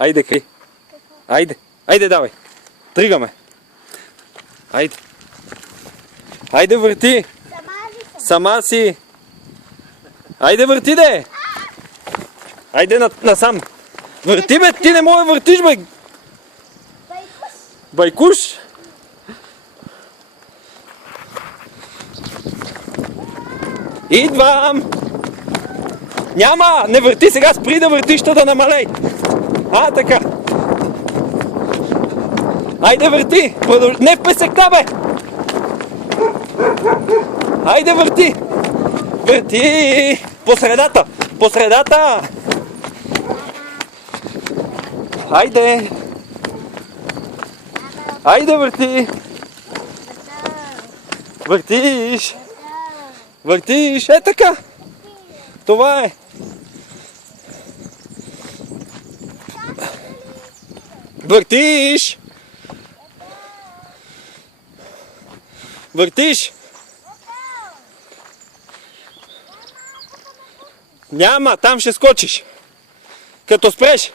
Айде, крий. Айде. Айде, давай. Тригаме. Айде. Айде, върти. Сама си. Айде, върти, де. Айде насам. Върти, бе, ти не мога да въртиш, бе. Байкуш. Идвам. Няма, не върти сега, спри да въртиш, да намалей. Така. Айде, върти. Не в песекта, бе. Айде, върти. Върти. По средата. По средата. Айде. Айде, върти. Въртиш. Въртиш. Така. Това е. Въртиш. Въртиш. Няма, там ще скочиш. Като спреш.